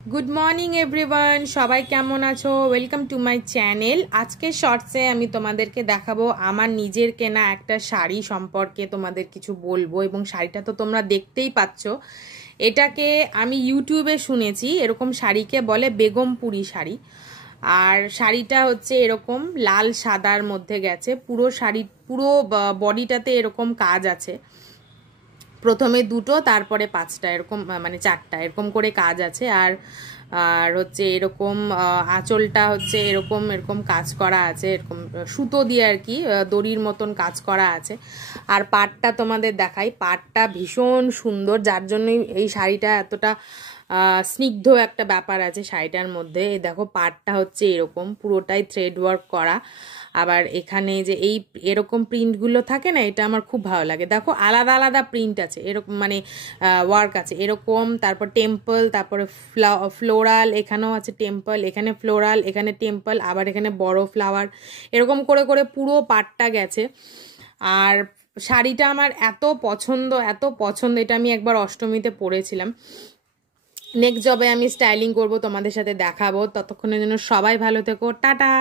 Good morning everyone, সবাই কেমন আছো? Welcome to my channel. আজকে শর্টসে আমি তোমাদেরকে দেখাবো আমার নিজের কেনা একটা শাড়ি সম্পর্কে তোমাদের কিছু বলবো। এবং শাড়িটা তো তোমরা দেখতেই পাচ্ছ, এটাকে আমি ইউটিউবে শুনেছি, এরকম শাড়িকে বলে বেগমপুরি শাড়ি। আর শাড়িটা হচ্ছে এরকম লাল সাদার মধ্যে গেছে, পুরো শাড়ি পুরো বডিটাতে এরকম কাজ আছে। প্রথমে দুটো, তারপরে পাঁচটা, এরকম মানে চারটা এরকম করে কাজ আছে। আর আর হচ্ছে এরকম আঁচলটা হচ্ছে এরকম এরকম কাজ করা আছে, এরকম সুতো দিয়ে আর কি দড়ির মতন কাজ করা আছে। আর পাড়টা তোমাদের দেখাই, পাড়টা ভীষণ সুন্দর, যার জন্যই এই শাড়িটা এতটা স্নিগ্ধ একটা ব্যাপার আছে শাড়িটার মধ্যে। এই দেখো পাড়টা হচ্ছে এরকম পুরোটাই থ্রেড ওয়ার্ক করা। আবার এখানে যে এই এরকম প্রিন্টগুলো থাকে না, এটা আমার খুব ভালো লাগে। দেখো আলাদা আলাদা প্রিন্ট আছে, এরকম মানে ওয়ার্ক আছে এরকম, তারপর টেম্পল, তারপরে ফ্লোরাল, এখানেও আছে টেম্পল, এখানে ফ্লোরাল, এখানে টেম্পল, আবার এখানে বড় ফ্লাওয়ার, এরকম করে করে পুরো পাটটা গেছে। আর শাড়িটা আমার এত পছন্দ, এত পছন্দ, এটা আমি একবার অষ্টমীতে পরেছিলাম। নেক্সট যবে আমি স্টাইলিং করব তোমাদের সাথে দেখাবো। ততক্ষণের জন্য সবাই ভালো থেকো, টাটা।